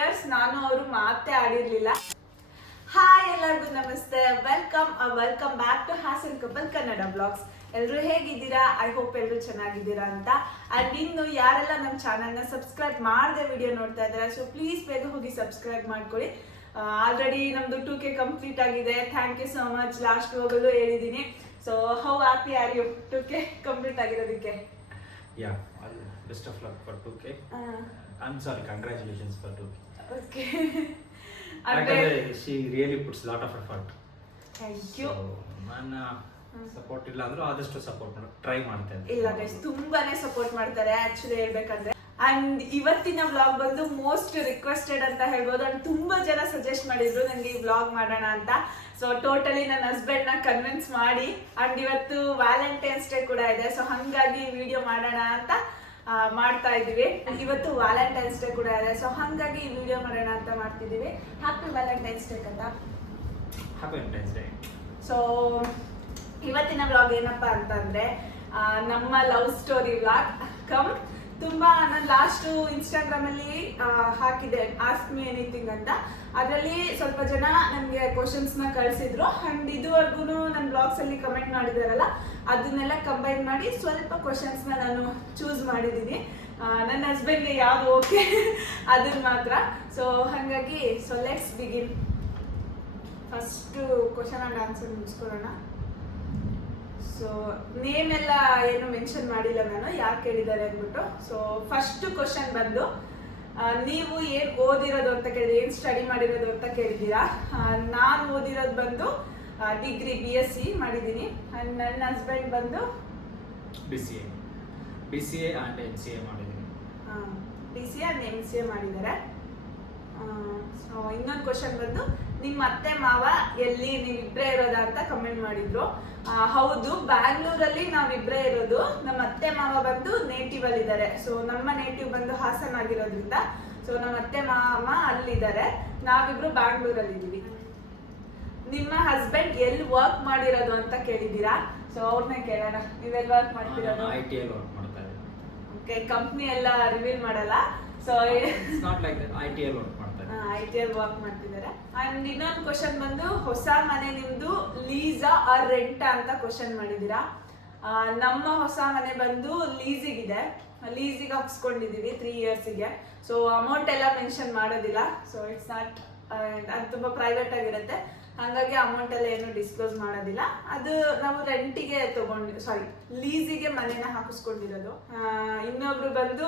Years ನಾನು ಅವರು ಮಾತೇ ಆಡಿರ್ಲಿಲ್ಲ. ಹಾಯ್ ಎಲ್ಲರಿಗೂ ನಮಸ್ತೆ, welcome back to Hassan couple Kannada blogs. ಎಲ್ಲರೂ ಹೇಗಿದ್ದೀರಾ? ಐ ಹೋಪ್ ಎಲ್ಲರೂ ಚೆನ್ನಾಗಿದ್ದೀರಾ ಅಂತ. ಅಂಡ್ ಇನ್ನು ಯಾರೆಲ್ಲ ನಮ್ಮ ಚಾನಲ್ನ ಸಬ್ಸ್ಕ್ರೈಬ್ ಮಾಡದೆ ವಿಡಿಯೋ ನೋಡ್ತಾ ಇದ್ದಾರೆ, ಸೊ ಪ್ಲೀಸ್ ಬೇಗ ಹೋಗಿ ಸಬ್ಸ್ಕ್ರೈಬ್ ಮಾಡ್ಕೊಳ್ಳಿ. ಆಲ್ರೆಡಿ ನಮ್ದು 2K ಕಂಪ್ಲೀಟ್ ಆಗಿದೆ. Thank you so much. Last ಹೋಗಲು ಹೇಳಿದ್ದೀನಿ. So how happy are you 2K complete ಆಗಿರೋದಕ್ಕೆ? Yeah, all best of luck for 2K. I'm sorry, congratulations for 2K. Okay. Actually, she really puts lot of effort. Thank you. So, ನಾನು support ಇಲ್ಲ ಅಂದ್ರೂ ಆದಷ್ಟು support try ಮಾಡ್ತೇನೆ. ಇಲ್ಲ guys, ತುಂಬಾನೇ support ಮಾಡ್ತಾರೆ actually ಹೇಳ್ಬೇಕಂದ್ರೆ. ಅಂಡ್ ಇವತ್ತಿನ ವ್ಲಾಗ್ ಬಂದು ಮೋಸ್ಟ್ ರಿಕ್ವೆಸ್ಟೆಡ್ ಅಂತ ಹೇಳ್ಬೋದು. ಅಂಡ್ ತುಂಬಾ ಜನ ಸಜೆಸ್ಟ್ ಮಾಡಿದ್ರು ನನಗೆ ಈ ವ್ಲಾಗ್ ಮಾಡೋಣ ಅಂತ. ಸೊ ಟೋಟಲಿ ನನ್ನ ಹಸ್ಬೆಂಡ್ ನ ಕನ್ವಿನ್ಸ್ ಮಾಡಿ, ಅಂಡ್ ಇವತ್ತು ವ್ಯಾಲೆಂಟೈನ್ಸ್ ಡೇ ಕೂಡ ಇದೆ, ಸೊ ಹಂಗಾಗಿ ವಿಡಿಯೋ ಮಾಡೋಣ ಅಂತ ಮಾಡ್ತಾ ಇದೀವಿ. ಇವತ್ತು ವ್ಯಾಲೆಂಟೈನ್ಸ್ ಡೇ ಕೂಡ ಇದೆ, ಸೊ ಹಂಗಾಗಿ ಈ ವಿಡಿಯೋ ಮಾಡೋಣ ಅಂತ ಮಾಡ್ತಿದೀವಿ. ಹ್ಯಾಪಿ ವ್ಯಾಲೆಂಟೈನ್ಸ್ ಡೇ ಅಂತ. Happy Valentine's day. ಸೊ ಇವತ್ತಿನ ವ್ಲಾಗ್ ಏನಪ್ಪಾ ಅಂತಂದ್ರೆ ನಮ್ಮ ಲವ್ ಸ್ಟೋರಿ ವ್ಲಾಗ್ ಕಮ್. ತುಂಬಾ ನಾನು ಲಾಸ್ಟ್ ಇನ್ಸ್ಟಾಗ್ರಾಮ್ ಅಲ್ಲಿ ಹಾಕಿದೆ ಆಸ್ಕ್ ಮಿ ಎನಿಥಿಂಗ್ ಅಂತ. ಅದರಲ್ಲಿ ಸ್ವಲ್ಪ ಜನ ನನಗೆ ಕ್ವಶನ್ಸ್ ನ ಕಳಿಸಿದ್ರು. ಅಂಡ್ ಇದುವರೆಗೂ ನನ್ನ ಬ್ಲಾಗ್ಸ್ ಅಲ್ಲಿ ಕಮೆಂಟ್ ಮಾಡಿದಾರಲ್ಲ, ಅದನ್ನೆಲ್ಲ ಕಂಬೈನ್ ಮಾಡಿ ಸ್ವಲ್ಪ ಕ್ವಶನ್ಸ್ ನ ನಾನು ಚೂಸ್ ಮಾಡಿದ್ದೀನಿ. ನನ್ನ ಹಸ್ಬೆಂಡ್ಗೆ ಯಾವ್ದು ಓಕೆ ಅದನ್ನ ಮಾತ್ರ. ಸೊ ಹಾಗಾಗಿ so let's begin. First question and answer ಮುಗಿಸ್ಕೊಳ್ಳೋಣ. ಸೊ ನೇಮ್ ಎಲ್ಲ ಏನು ಮೆನ್ಷನ್ ಮಾಡಿಲ್ಲ ನಾನು, ಯಾಕೆ ಹೇಳಿದ್ದಾರೆ ಅಂದ್ಬಿಟ್ಟು. ಸೊ ಫಸ್ಟ್ ಕ್ವಶನ್ ಬಂದು ನೀವು ಏನ್ ಓದಿರೋದು ಅಂತ ಕೇಳಿದ್ರಿ, ಏನ್ ಸ್ಟಡಿ ಮಾಡಿರೋದು ಅಂತ ಕೇಳಿದ್ದೀರಾ. ನಾನು ಓದಿರೋದು ಬಂದು ಡಿಗ್ರಿ BSc ಮಾಡಿದ್ದೀನಿ. ಅಂಡ್ ನನ್ನ ಹಸ್ಬೆಂಡ್ ಬಂದು BCA ಅಂಡ್ MCA ಮಾಡಿದ್ದೀನಿ. BCA ಅಂಡ್ MCA ಮಾಡಿದ್ದಾರೆ. ಸೊ ಇನ್ನೊಂದು ಕ್ವಶನ್ ಬಂದು ನಿಮ್ಮ ಅತ್ತೆ ಮಾವ ಎಲ್ಲಿ, ನೀವಿಬ್ರೇ ಇರೋದಾ ಅಂತ ಕಮೆಂಟ್ ಮಾಡಿದ್ರು. ಹೌದು, ಬ್ಯಾಂಗ್ಳೂರಲ್ಲಿ ನಾವಿಬ್ರೇ ಇರೋದು. ನಮ್ಮ ಅತ್ತೆ ಮಾವ ಬಂದು ನೇಟಿವ್ ಅಲ್ಲಿ ಇದ್ದಾರೆ. ಸೊ ನಮ್ಮ ನೇಟಿವ್ ಬಂದು ಹಾಸನ್ ಆಗಿರೋದ್ರಿಂದ ಸೊ ನಮ್ಮ ಅತ್ತೆ ಮಾವ ಅಲ್ಲಿದ್ದಾರೆ, ನಾವಿಬ್ರು ಬ್ಯಾಂಗ್ಳೂರಲ್ಲಿ ಇದೀವಿ. ನಿಮ್ಮ ಹಸ್ಬೆಂಡ್ ಎಲ್ಲಿ ವರ್ಕ್ ಮಾಡಿರೋದು ಅಂತ ಕೇಳಿದ್ದೀರಾ. ಸೊ ಅವ್ರನ್ನೇ ಕೇಳೋಣ, ನೀವೆಲ್ಲಿ ವರ್ಕ್ ಮಾಡ್ತಿರೋದು? IT ಅಲ್ಲಿ ವರ್ಕ್ ಮಾಡ್ತಾ ಇದ್ದೀನಿ. ಓಕೆ, ಕಂಪ್ನಿ ಎಲ್ಲ ರಿವೀಲ್ ಮಾಡಲ್ಲ. So it's not like that. IT ಅಲ್ಲಿ ವರ್ಕ್ ಮಾಡ್ತಾ ಇದ್ದೀನಿ. IT ಅಲ್ಲಿ ವರ್ಕ್ ಮಾಡ್ತಿದ್ದಾರೆ. ಅಂಡ್ ಇನ್ನೊಂದು ಕ್ವಶನ್ ಬಂದು ಹೊಸ ಮನೆ ನಿಮ್ದು ಲೀಸಾ ಆರ್ ರೆಂಟಾ ಅಂತ ಕ್ವಶನ್ ಮಾಡಿದೀರಾ. ನಮ್ಮ ಹೊಸ ಮನೆ ಬಂದು ಲೀಸಿಗಿದೆ, ಲೀಸಿಗೆ ಹಾಕ್ಸ್ಕೊಂಡಿದೀವಿ 3 ಇಯರ್ಸಿಗೆ. ಸೊ ಅಮೌಂಟ್ ಎಲ್ಲ ಮೆನ್ಷನ್ ಮಾಡೋದಿಲ್ಲ. ಸೊ ಇಟ್ಸ್ ನಾಟ್, ಅದು ತುಂಬಾ ಪ್ರೈವೇಟ್ ಆಗಿರುತ್ತೆ, ಹಾಗಾಗಿ ಅಮೌಂಟ್ ಎಲ್ಲ ಏನು ಡಿಸ್ಕ್ಲೋಸ್ ಮಾಡೋದಿಲ್ಲ. ಅದು ನಾವು ರೆಂಟಿಗೆ ಲೀಸಿಗೆ ಮನೆನ ಹಾಕಿಸ್ಕೊಂಡಿರೋದು. ಇನ್ನೊಬ್ರು ಬಂದು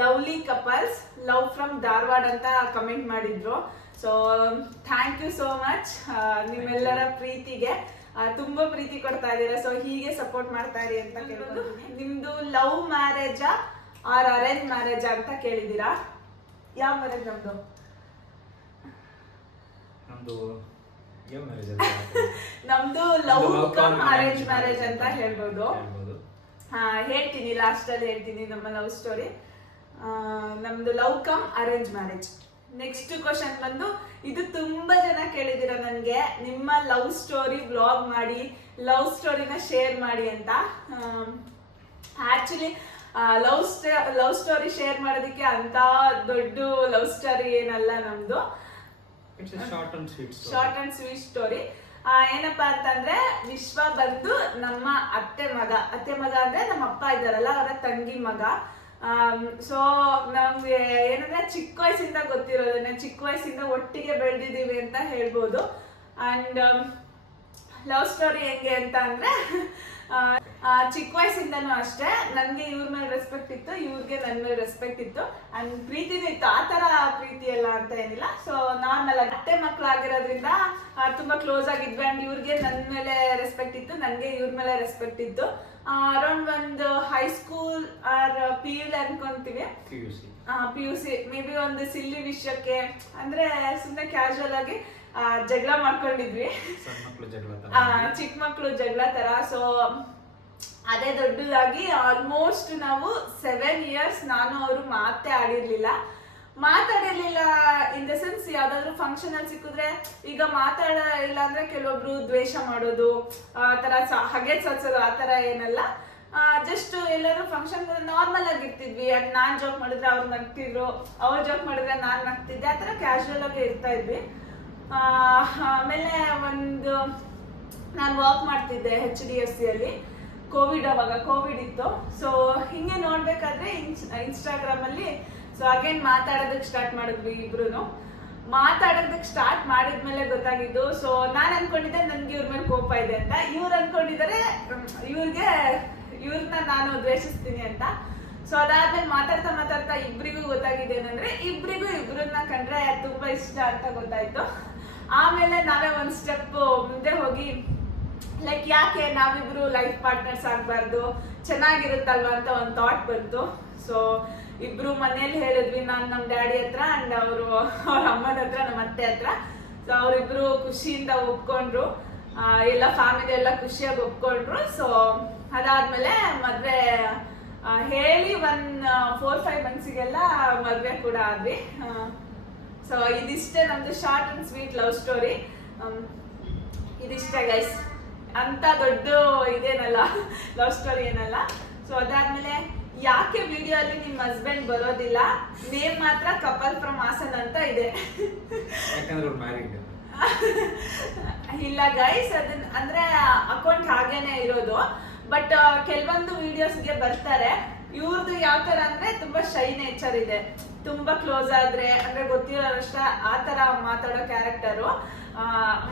lovely couples love from Dharwad ಅಂತ ಕಮೆಂಟ್ ಮಾಡಿದ್ರು. So thank you so much. ನಿಮ್ಮೆಲ್ಲರ ಪ್ರೀತಿಗೆ ತುಂಬಾ ಪ್ರೀತಿ ಕೊಡ್ತಾ ಇದ್ದೀರಾ. ಸೊ ಹೀಗೆ ಸಪೋರ್ಟ್ ಮಾಡ್ತಾ ಇರಿ ಅಂತ ಕೇಳೋದು. ನಿಮ್ದು ಲವ್ ಮ್ಯಾರೇಜಾ ಆರ್ ಅರೇಂಜ್ ಮ್ಯಾರೇಜಾ ಅಂತ ಕೇಳಿದೀರಾ. ಯಾವ ಮ್ಯಾರೇಜ್ ನಮ್ದು? ನಮ್ದು ಲವ್ ಕಮ್ ಅರೇಂಜ್ ಮ್ಯಾರೇಜ್ ಅಂತ ಹೇಳ್ಬೋದು. ಹೇಳ್ತೀನಿ, ಲಾಸ್ಟ್ ಅಲ್ಲಿ ಹೇಳ್ತೀನಿ ನಮ್ಮ ಲವ್ ಸ್ಟೋರಿ. ನಮ್ದು love come arrange marriage. Next question ಬಂದು, ಇದು ತುಂಬಾ ಜನ ಕೇಳಿದಿರ ನನ್ಗೆ, ನಿಮ್ಮ ಲವ್ ಸ್ಟೋರಿ ಬ್ಲಾಗ್ ಮಾಡಿ, ಲವ್ ಸ್ಟೋರಿನ ಶೇರ್ ಮಾಡಿ ಅಂತ. ಆಕ್ಚುಲಿ ಲವ್ ಸ್ಟೋರಿ ಶೇರ್ ಮಾಡೋದಕ್ಕೆ ಅಂತ ದೊಡ್ಡ ಲವ್ ಸ್ಟೋರಿ ಏನಲ್ಲ ನಮ್ದು. Short and sweet story. ಏನಪ್ಪಾ ಅಂತಂದ್ರೆ, ವಿಶ್ವ ಬಂದು ನಮ್ಮ ಅತ್ತೆ ಮಗ ಅಂದ್ರೆ ನಮ್ಮ ಅಪ್ಪ ಇದ್ದಾರಲ್ಲ ಅವರ ತಂಗಿ ಮಗ. ಸೊ ನಮ್ಗೆ ಏನಂದ್ರೆ ಚಿಕ್ಕ ವಯಸ್ಸಿಂದ ಗೊತ್ತಿರೋದನ್ನ, ಚಿಕ್ಕ ವಯಸ್ಸಿಂದ ಒಟ್ಟಿಗೆ ಬೆಳೆದಿದ್ದೀವಿ ಅಂತ ಹೇಳ್ಬೋದು. ಅಂಡ್ ಲವ್ ಸ್ಟೋರಿ ಹೆಂಗೆ ಅಂತ ಅಂದ್ರೆ, ಚಿಕ್ಕ ವಯಸ್ಸಿಂದನೂ ಅಷ್ಟೇ ನನ್ಗೆ ಇವ್ರ ಮೇಲೆ ರೆಸ್ಪೆಕ್ಟ್ ಇತ್ತು, ಇವ್ರಿಗೆ ನನ್ನ ಮೇಲೆ ರೆಸ್ಪೆಕ್ಟ್ ಇತ್ತು. ಅಂಡ್ ಪ್ರೀತಿನೂ ಇತ್ತು. ಆ ತರ ಪ್ರೀತಿ ಎಲ್ಲ ಅಂತ ಏನಿಲ್ಲ. ಸೊ ನಾರ್ಮಲ್ ಅತ್ತೆ ಮಕ್ಳಾಗಿರೋದ್ರಿಂದ ತುಂಬಾ ಕ್ಲೋಸ್ ಆಗಿದ್ವಿ. ಅಂಡ್ ಇವ್ರಿಗೆ ನನ್ನ ಮೇಲೆ ರೆಸ್ಪೆಕ್ಟ್ ಇತ್ತು, ನನ್ಗೆ ಇವ್ರ ಮೇಲೆ ರೆಸ್ಪೆಕ್ಟ್ ಇತ್ತು. ಅರೌಂಡ್ ಒಂದು ಹೈಸ್ಕೂಲ್ ಆರ್ PU ಅನ್ಕೊಂತೀವಿ, PUC ಮೇ ಬಿ ಒಂದು ಸಿಲ್ಲಿ ವಿಷಯಕ್ಕೆ ಅಂದ್ರೆ ಸುಮ್ಮನೆ ಕ್ಯಾಶುವಲ್ ಆಗಿ ಜಗಳ ಮಾಡ್ಕೊಂಡಿದ್ವಿ, ಚಿಕ್ಕ ಮಕ್ಳು ಜಗಳ ತರ. ಸೊ ಅದೇ ದೊಡ್ಡದಾಗಿ ಆಲ್ಮೋಸ್ಟ್ ನಾವು 7 ಇಯರ್ಸ್ ನಾನು ಅವರು ಮಾತಾಡಿರ್ಲಿಲ್ಲ ಇನ್ ದ ಸೆನ್ಸ್, ಯಾವ್ದಾದ್ರು ಫಂಕ್ಷನ್ ಅಲ್ಲಿ ಸಿಕ್ಕಿದ್ರೆ ಈಗ ಇಲ್ಲ ಅಂದ್ರೆ ಕೆಲವೊಬ್ರು ದ್ವೇಷ ಮಾಡೋದು, ಆ ತರ ಹಗೆ ಸಲ್ಸೋದು, ಆ ತರ ಏನಲ್ಲ. ಜಸ್ಟ್ ಎಲ್ಲಾದ್ರೂ ಫಂಕ್ಷನ್ ನಾರ್ಮಲ್ ಆಗಿರ್ತಿದ್ವಿ, ಅದು ನಾನ್ ಜೋಕ್ ಮಾಡಿದ್ರೆ ಅವ್ರು ನಗ್ತಿದ್ರು, ಅವ್ರು ಜೋಕ್ ಮಾಡಿದ್ರೆ ನಾನ್ ನಗ್ತಿದ್ದೆ, ಆ ಥರ ಕ್ಯಾಶುವಲ್ ಆಗಿ ಇರ್ತಾ ಇದ್ವಿ. ಆಮೇಲೆ ಒಂದು ನಾನು ವರ್ಕ್ ಮಾಡ್ತಿದ್ದೆ HDFC ಅಲ್ಲಿ, ಅವಾಗ ಕೋವಿಡ್ ಇತ್ತು. ಸೊ ಹಿಂಗೆ ನೋಡ್ಬೇಕಾದ್ರೆ ಇನ್ಸ್ಟಾಗ್ರಾಮ್ ಅಲ್ಲಿ ಸೊ ಅಗೇನ್ ಮಾತಾಡೋದಕ್ಕೆ ಸ್ಟಾರ್ಟ್ ಮಾಡಿದ್ವಿ ಇಬ್ರು. ಮಾತಾಡೋದಕ್ಕೆ ಸ್ಟಾರ್ಟ್ ಮಾಡಿದ್ಮೇಲೆ ಗೊತ್ತಾಗಿದ್ದು, ಸೊ ನಾನು ಅನ್ಕೊಂಡಿದ್ದೆ ನನ್ಗೆ ಇವ್ರ ಮೇಲೆ ಕೋಪ ಇದೆ ಅಂತ, ಇವ್ರು ಅನ್ಕೊಂಡಿದ್ದಾರೆ ಇವ್ರನ್ನ ನಾನು ದ್ವೇಷಿಸ್ತೀನಿ ಅಂತ. ಸೊ ಅದಾದ್ಮೇಲೆ ಮಾತಾಡ್ತಾ ಮಾತಾಡ್ತಾ ಇಬ್ರಿಗೂ ಗೊತ್ತಾಗಿದೆ ಏನಂದ್ರೆ ಇಬ್ರನ್ನ ಕಂಡ್ರೆ ತುಂಬಾ ಇಷ್ಟ ಅಂತ ಗೊತ್ತಾಯ್ತು. ಆಮೇಲೆ ನಾವೇ ಒಂದ್ ಸ್ಟೆಪ್ ಮುಂದೆ ಹೋಗಿ ಲೈಕ್ ಯಾಕೆ ನಾವಿಬ್ರು ಲೈಫ್ ಪಾರ್ಟ್ನರ್ಸ್ ಆಗ್ಬಾರ್ದು, ಚೆನ್ನಾಗಿರುತ್ತಲ್ವಾ ಅಂತ ಒಂದು ಥಾಟ್ ಬಂತು. ಸೊ ಇಬ್ರು ಮನೇಲಿ ಹೇಳಿದ್ವಿ, ನಾನು ನಮ್ಮ ಡ್ಯಾಡಿ ಹತ್ರ ಅಂಡ್ ಅವ್ರ ಅಮ್ಮನ ಹತ್ರ, ನಮ್ಮ ಅತ್ತೆ ಹತ್ರ. ಸೊ ಅವ್ರಿಬ್ರು ಖುಷಿಯಿಂದ ಒಪ್ಕೊಂಡ್ರು, ಎಲ್ಲ ಫ್ಯಾಮಿಲಿ ಎಲ್ಲ ಖುಷಿಯಾಗಿ ಒಪ್ಕೊಂಡ್ರು. ಸೊ ಅದಾದ್ಮೇಲೆ ಮದ್ವೆ ಹೇಳಿ 4-5 ಮಂತ್ಸಿಗೆಲ್ಲ ಮದ್ವೆ ಕೂಡ ಆದ್ವಿ. ಸೊ ಇದಿಷ್ಟೇ ನಮ್ದು short and sweet love story. ಇದಿಷ್ಟೇ ಗೈಸ್, ಅಂತ ದೊಡ್ಡ ಇದೇನಲ್ಲ ಲವ್ ಸ್ಟೋರಿ ಏನಲ್ಲ. ಸೊ ಅದಾದ್ಮೇಲೆ ಯಾಕೆ ವಿಡಿಯೋ ಅಲ್ಲಿ ನಿಮ್ ಹಸ್ಬೆಂಡ್ ಬರೋದಿಲ್ಲ, ನೇಮ್ ಮಾತ್ರ ಕಪಲ್ ಫ್ರಮ್ ಹಾಸನ್ ಅಂತ ಇದೆ. ಇಲ್ಲ ಗೈಸ್, ಅದನ್ನ ಅಂದ್ರೆ ಅಕೌಂಟ್ ಹಾಗೇನೆ ಇರೋದು, ಬಟ್ ಕೆಲವೊಂದು ವಿಡಿಯೋಸ್ಗೆ ಬರ್ತಾರೆ. ಇವ್ರದ್ದು ಯಾವ ತರ ಅಂದ್ರೆ ತುಂಬಾ ಶೈ ನೇಚರ್ ಇದೆ, ತುಂಬಾ ಕ್ಲೋಸ್ ಆದ್ರೆ ಅಂದ್ರೆ ಗೊತ್ತಿರೋರಷ್ಟ ಆ ತರ ಮಾತಾಡೋ ಕ್ಯಾರೆಕ್ಟರು.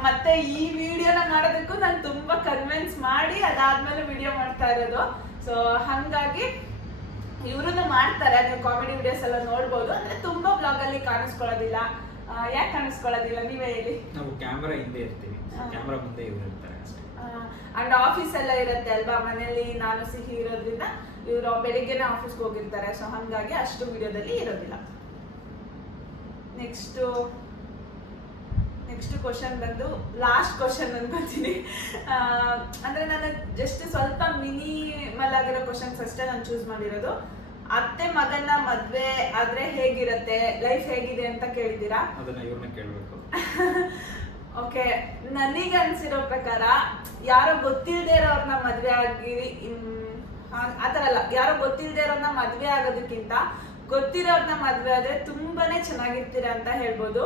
ಮತ್ತೆ ಈ ವಿಡಿಯೋನ ಮಾಡೋದಕ್ಕೂ ನಾನು ತುಂಬಾ ಕನ್ವಿನ್ಸ್ ಮಾಡಿ ಅದಾದ್ಮೇಲೆ ವಿಡಿಯೋ ಮಾಡ್ತಾ ಇರೋದು. ಸೊ ಹಂಗಾಗಿ ಇವ್ರನ್ನು ಮಾಡ್ತಾರೆ, ನೀವು ಕಾಮಿಡಿ ವಿಡಿಯೋಸ್ ಎಲ್ಲ ನೋಡ್ಬೋದು. ಅಂದ್ರೆ ತುಂಬಾ ಬ್ಲಾಗ್ ಅಲ್ಲಿ ಕಾಣಿಸ್ಕೊಳ್ಳೋದಿಲ್ಲ. ಯಾಕೆ ಕಾಣಿಸ್ಕೊಳ್ಳೋದಿಲ್ಲ ನೀವೇ ಹೇಳಿ? ನಾವು ಕ್ಯಾಮ್ರಾ ಹಿಂದೆ ಇರ್ತೀವಿ, ಕ್ಯಾಮ್ರಾ ಮುಂದೆ ಇವ್ರು ಇರ್ತಾರೆ ಅಷ್ಟೇ. ಅಂಡ್ ಆಫೀಸ್ ಎಲ್ಲ ಇರುತ್ತೆ ಅಲ್ವಾ, ಮನೇಲಿ ನಾನು ಸಿಹಿ ಇರೋದ್ರಿಂದ ಇವರು ಬೆಳಿಗ್ಗೆನೆ ಆಫೀಸ್ಗೆ ಹೋಗಿರ್ತಾರೆ. ಸೊ ಹಂಗಾಗಿ ಅಷ್ಟು ವಿಡಿಯೋದಲ್ಲಿ ಇರೋದಿಲ್ಲ. ನೆಕ್ಸ್ಟ್ ಕ್ವಶನ್ ಬಂದು ಲಾಸ್ಟ್ ಕ್ವಶನ್ ಅನ್ಕೋತೀನಿ. ಅಂದ್ರೆ ನಾನು ಜಸ್ಟ್ ಸ್ವಲ್ಪ ಮಿನಿಮಲ್ ಆಗಿರೋ ಕ್ವಶನ್ಸ್ ಅಷ್ಟೇ ನಾನು ಚೂಸ್ ಮಾಡಿರೋದು. ಅತ್ತೆ ಮಗನ ಮದ್ವೆ ಆದ್ರೆ ಹೇಗಿರತ್ತೆ, ಲೈಫ್ ಹೇಗಿದೆ ಅಂತ ಕೇಳಿದ್ದೀರಾ? ಅದನ್ನ ಇವ್ರನ್ನ ಕೇಳ್ಬೇಕು. ಓಕೆ, ನನಗೆ ಅನ್ಸಿರೋ ಪ್ರಕಾರ ಯಾರೋ ಗೊತ್ತಿಲ್ಲದೆ ಇರೋರ್ನ ಮದ್ವೆ ಆಗಿ ಆತರ ಅಲ್ಲ, ಯಾರೋ ಗೊತ್ತಿಲ್ಲದೆ ಇರೋರ್ನ ಮದ್ವೆ ಆಗೋದಕ್ಕಿಂತ ಗೊತ್ತಿರೋರ್ನ ಮದ್ವೆ ಆದ್ರೆ ತುಂಬಾನೇ ಚೆನ್ನಾಗಿರ್ತೀರ ಅಂತ ಹೇಳ್ಬೋದು.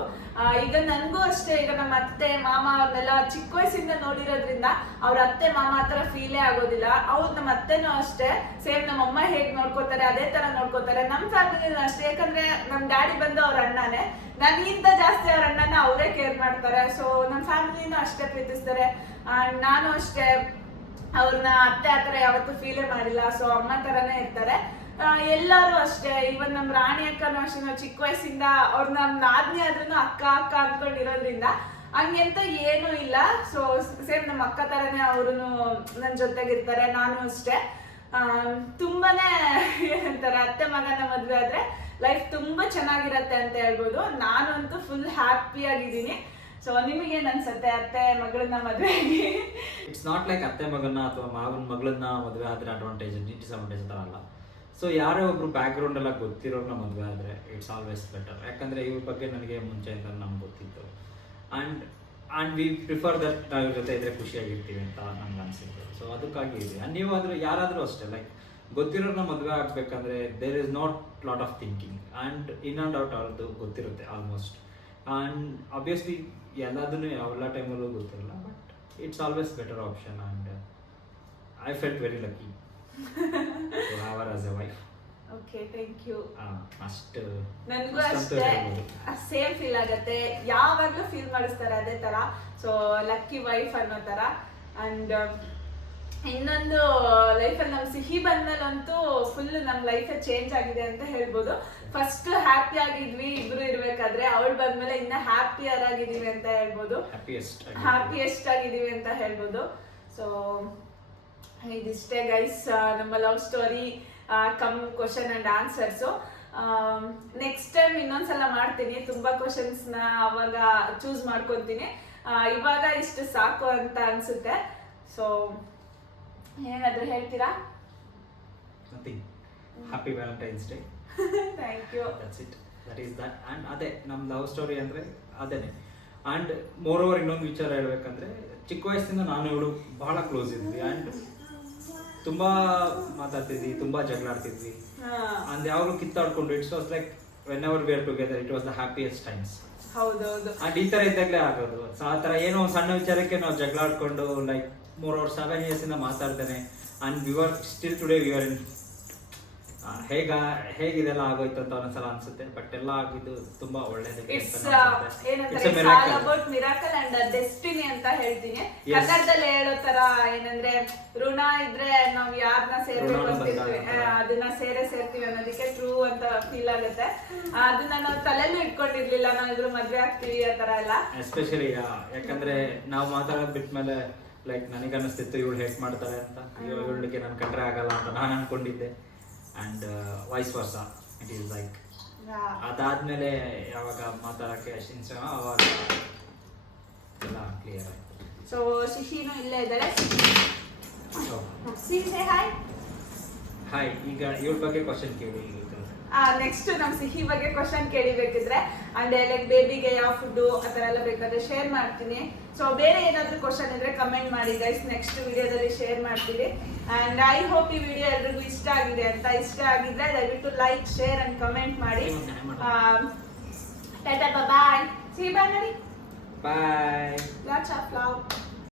ಈಗ ನನ್ಗೂ ಅಷ್ಟೇ, ಈಗ ನಮ್ಮ ಅತ್ತೆ ಮಾಮ ಅವ್ರನ್ನೆಲ್ಲ ಚಿಕ್ಕ ವಯಸ್ಸಿಂದ ನೋಡಿರೋದ್ರಿಂದ ಅವ್ರ ಅತ್ತೆ ಮಾಮ ಆತರ ಫೀಲೇ ಆಗೋದಿಲ್ಲ. ಅವ್ರು ನಮ್ಮ ಅತ್ತೆನೂ ಅಷ್ಟೇ, ಸೇಮ್ ನಮ್ಮ ಅಮ್ಮ ಹೇಗ್ ನೋಡ್ಕೋತಾರೆ ಅದೇ ತರ ನೋಡ್ಕೋತಾರೆ. ನಮ್ ಫ್ಯಾಮಿಲಿನೂ ಅಷ್ಟೇ, ಯಾಕಂದ್ರೆ ನಮ್ ಡ್ಯಾಡಿ ಬಂದು ಅವ್ರ ಅಣ್ಣನೇ, ನನಗಿಂತ ಜಾಸ್ತಿ ಅವ್ರ ಅಣ್ಣನ ಅವರೇ ಕೇರ್ ಮಾಡ್ತಾರೆ. ಸೊ ನಮ್ ಫ್ಯಾಮಿಲಿನೂ ಅಷ್ಟೇ ಪ್ರೀತಿಸ್ತಾರೆ. ನಾನು ಅಷ್ಟೇ, ಅವ್ರನ್ನ ಅತ್ತೆ ಆತರ ಯಾವತ್ತೂ ಫೀಲೇ ಮಾಡಿಲ್ಲ. ಸೊ ಅಮ್ಮ ತರನೇ ಇರ್ತಾರೆ. ಎಲ್ಲರೂ ಅಷ್ಟೇ, ಇವನ್ ನಮ್ ರಾಣಿ ಅಕ್ಕನೂ ಅಷ್ಟೇ, ನಾವು ಚಿಕ್ಕ ವಯಸ್ಸಿಂದ ಅವ್ರ ನಮ್ ನಾದ್ನಿ ಆದ್ರೂ ಅಕ್ಕ ಅಕ್ಕ ಅನ್ಕೊಂಡಿರೋದ್ರಿಂದ ಹಂಗೆಂತ ಏನೂ ಇಲ್ಲ. ಸೊ ಸೇಮ್ ನಮ್ಮ ಅಕ್ಕ ತರನೇ ಅವರು ನನ್ನ ಜೊತೆಗಿರ್ತಾರೆ. ನಾನು ಅಷ್ಟೇ ತುಂಬಾನೇ ಏನಂತಾರೆ, ಅತ್ತೆ ಮಗನ ಮದ್ವೆ ಆದ್ರೆ ಲೈಫ್ ತುಂಬಾ ಚೆನ್ನಾಗಿರತ್ತೆ ಅಂತ ಹೇಳ್ಬೋದು. ನಾನಂತೂ ಫುಲ್ ಹ್ಯಾಪಿ ಆಗಿದ್ದೀನಿ. ಸೊ ನಿಮಗೇನ್ ಅನ್ಸುತ್ತೆ ಅತ್ತೆ ಮಗಳನ್ನ ಮದ್ವೆ ಆಗಿ? ಇಟ್ಸ್ ನಾಟ್ ಲೈಕ್ ಅತ್ತೆ ಮಗನ ಅಥವಾ ಮಾವನ ಮಗಳನ್ನ ಮದ್ವೆ ಆದ್ರೆ ಅಡ್ವಾಂಟೇಜ್ ಡಿಸ್ಅಡ್ವಾಂಟೇಜ್ ತರ ಅಲ್ಲ. ಸೊ ಯಾರೇ ಒಬ್ರು ಬ್ಯಾಕ್ ಗ್ರೌಂಡ್ ಎಲ್ಲ ಗೊತ್ತಿರೋರ್ನ ಮದುವೆ ಆದರೆ ಇಟ್ಸ್ ಆಲ್ವೇಸ್ ಬೆಟರ್. ಯಾಕಂದರೆ ಇವ್ರ ಬಗ್ಗೆ ನನಗೆ ಮುಂಚೆಯಿಂದ ನಮ್ಗೆ ಗೊತ್ತಿತ್ತು. ಆ್ಯಂಡ್ ವಿ ಪ್ರಿಫರ್ ದಟ್ ನಾವು ಇವ್ರ ಜೊತೆ ಇದ್ರೆ ಖುಷಿಯಾಗಿರ್ತೀವಿ ಅಂತ ನಮ್ಗೆ ಅನಿಸಿತ್ತು. ಸೊ ಅದಕ್ಕಾಗಿ ಇದೆ. ಆ್ಯಂಡ್ ನೀವಾದರೂ ಯಾರಾದರೂ ಅಷ್ಟೇ, ಲೈಕ್ ಗೊತ್ತಿರೋರ್ನ ಮದುವೆ ಆಗಬೇಕಂದ್ರೆ there is not lot of thinking. And in and out ಅವ್ರದ್ದು ಗೊತ್ತಿರುತ್ತೆ ಆಲ್ಮೋಸ್ಟ್. ಆ್ಯಂಡ್ ಆಬ್ವಿಯಸ್ಲಿ ಎಲ್ಲದನ್ನು ಯಾವೆಲ್ಲ ಟೈಮಲ್ಲೂ ಗೊತ್ತಿರಲ್ಲ, but it's always better option. And I felt very lucky to have her as a wife. Okay, thank you. ಅಷ್ಟು ನನಗೂ ಅಷ್ಟೇ same feel ಆಗತ್ತೆ, ಯಾವಾಗಲೂ ಫೀಲ್ ಮಾಡಿಸ್ತಾರೆ ಅದೇ ತರ. ಸೊ ಲಕ್ಕಿ ವೈಫ್ ಅನ್ನೋ ತರ. ಅಂಡ್ ಇನ್ನೊಂದು ಲೈಫಲ್ಲಿ ನಮ್ ಸಿಹಿ ಬಂದ್ಮೇಲಂತೂ ಫುಲ್ ನಮ್ ಲೈಫ್ ಚೇಂಜ್ ಆಗಿದೆ ಅಂತ ಹೇಳ್ಬೋದು. ಫಸ್ಟ್ ಹ್ಯಾಪಿ ಆಗಿದ್ವಿ ಇಬ್ರು ಇರ್ಬೇಕಾದ್ರೆ, ಅವಳು ಬಂದ್ಮೇಲೆ ಇನ್ನ ಹ್ಯಾಪಿಯರ್ ಆಗಿದೀವಿ ಅಂತ ಹೇಳ್ಬೋದು, ಹ್ಯಾಪಿಯೆಸ್ಟ್ ಆಗಿದೀವಿ ಅಂತ ಹೇಳ್ಬೋದು. ಸೊ ಇದಿಷ್ಟೇ ಗೈಸ್ ನಮ್ಮ love story come question and answers. Next time ಇನ್ನೊಂದ್ಸಲ ಮಾಡ್ತೀನಿ, ತುಂಬಾ ಕ್ವಶನ್ಸ್ನ ಅವಾಗ ಚೂಸ್ ಮಾಡ್ಕೊತೀನಿ. ಇವಾಗ ಇಷ್ಟು ಸಾಕು ಅಂತ ಅನ್ಸುತ್ತೆ. ಸೊ ಏನಾದ್ರೂ ಹೇಳ್ತೀರಾ? Happy Valentine's Day. Thank you. That's it, that is that. And ಅದೇ ನಮ್ಮ ಲವ್ ಸ್ಟೋರಿ ಅಂದರೆ ಅದೇನೆ. ಆ್ಯಂಡ್ ಮೋರ್ ಓವರ್ ಇನ್ನೊಂದು ವಿಚಾರ ಹೇಳ್ಬೇಕಂದ್ರೆ, ಚಿಕ್ಕ ವಯಸ್ಸಿಂದ ನಾನು ಇವಳು ಬಹಳ ಕ್ಲೋಸ್ ಇದ್ವಿ. ಆ್ಯಂಡ್ ತುಂಬಾ ಮಾತಾಡ್ತಿದ್ವಿ, ತುಂಬಾ ಜಗಳ ಆಡ್ತಿದ್ವಿ, ಅಂಡ್ ಯಾವಾಗಲೂ ಕಿತ್ತಾಡ್ಕೊಂಡು it's was like whenever we are together it was the happiest times. ಹೌದೌದು. ಅಂಡ್ ಈ ತರ ಇದ್ದಾಗಲೇ ಆಗೋದು. ಸೊ ಆ ತರ ಏನೋ ಒಂದು ಸಣ್ಣ ವಿಚಾರಕ್ಕೆ ನಾವು ಜಗಳ ಆಡ್ಕೊಂಡು ಲೈಕ್ 3 or 7 years ಇಂದ ಮಾತಾಡ್ತೇನೆ. And we were still today we are in. ಹೇಗಿದೆಲ್ಲ ಆಗೋಯ್ತು ಅಂತ ಒಂದ್ಸಲ ಅನ್ಸುತ್ತೆ, ಬಟ್ ಎಲ್ಲ ಆಗಿದ್ದು ತುಂಬಾ ಒಳ್ಳೇದಕ್ಕೆ. It's about miracle and destiny ಅಂತ ಹೇಳ್ತೀನಿ. ಕನ್ನಡದಲ್ಲಿ ಹೇಳೋ ತರ ಏನಂದ್ರೆ ಋಣ ಇದ್ರೆ ನಾವ್ ಯಾರನ್ನ ಸೇರ್ಬೇಕು ಅಂತಿರ್ತೀವಿ, ಅದನ್ನ ಸೇರ್ತೀವಿ ಅನ್ನೋದಕ್ಕೆ ಟ್ರೂ ಅಂತ ಫೀಲ್ ಆಗುತ್ತೆ. ಅದನ್ನ ನಾವು ತಲೆನೂ ಇಟ್ಕೊಂಡಿರ್ಲಿಲ್ಲ ನಾವು ಇದ್ರ ಮದ್ವೆ ಆಗ್ತೀವಿ ಆ ತರ ಎಲ್ಲ. ಎಸ್ಪೆಷಲಿ ಯಾಕಂದ್ರೆ ನಾವು ಮಾತಾಡೋದ್ ಬಿಟ್ಮೇಲೆ ಲೈಕ್ ನನಗನ್ನಿಸ್ತಿತ್ತು ಇವಳು ಹೇಟ್ ಮಾಡ್ತಾರೆ ಅಂತ, ಇವಳಿಗೆ ನನ್ ಕಂಡ್ರೆ ಆಗಲ್ಲ ಅಂತ ನಾನು ಅನ್ಕೊಂಡಿದ್ದೆ. ಅಂಡ್ ವೈಸ್ ವರ್ಸ ಇಟ್ ಈಸ್ ಲೈಕ್ ಅದಾದ್ಮೇಲೆ ಯಾವಾಗ ಮಾತಾಡಕ್ಕೆ ಅವಾಗ ಎಲ್ಲ ಕ್ಲಿಯರ್ ಆಯ್ತು. ಸೊ ಶಿಶಿನು ಇಲ್ಲೇ ಇದ್ದಾರೆ. Hi hi. ಈಗ ಇವಳ ಬಗ್ಗೆ ಕ್ವಶನ್ ಕೇಳಿ. ನೆಕ್ಸ್ಟ್ ನಮ್ ಸಿಹಿ ಬಗ್ಗೆ ಕ್ವಶನ್ ಕೇಳಿಬೇಕಿದ್ರೆ ಅಂಡ್ ಲೈಕ್ ಬೇಬಿಗೆ ಯಾವ ಫುಡ್ ಆ ತರ ಎಲ್ಲ ಬೇಕಾದ್ರೆ ಶೇರ್ ಮಾಡ್ತೀನಿ. ಸೊ ಬೇರೆ ಏನಾದ್ರು ಕ್ವಶನ್ ಇದ್ರೆ ಕಮೆಂಟ್ ಮಾಡಿ ಗೈಸ್, ನೆಕ್ಸ್ಟ್ ವಿಡಿಯೋದಲ್ಲಿ ಶೇರ್ ಮಾಡ್ತೀವಿ. ಅಂಡ್ ಐ ಹೋಪ್ ಈ ವಿಡಿಯೋ ಎಲ್ರಿಗೂ ಇಷ್ಟ ಆಗಿದೆ ಅಂತ. ಇಷ್ಟ ಆಗಿದ್ರೆ ದಯವಿಟ್ಟು ಲೈಕ್, ಶೇರ್ ಅಂಡ್ ಕಮೆಂಟ್ ಮಾಡಿ. ಟಾಟಾ ಬಾಯ್. ಸಿ ಬಾಯ್ ಮಾಡಿ. ಬಾಯ್. Lots of love.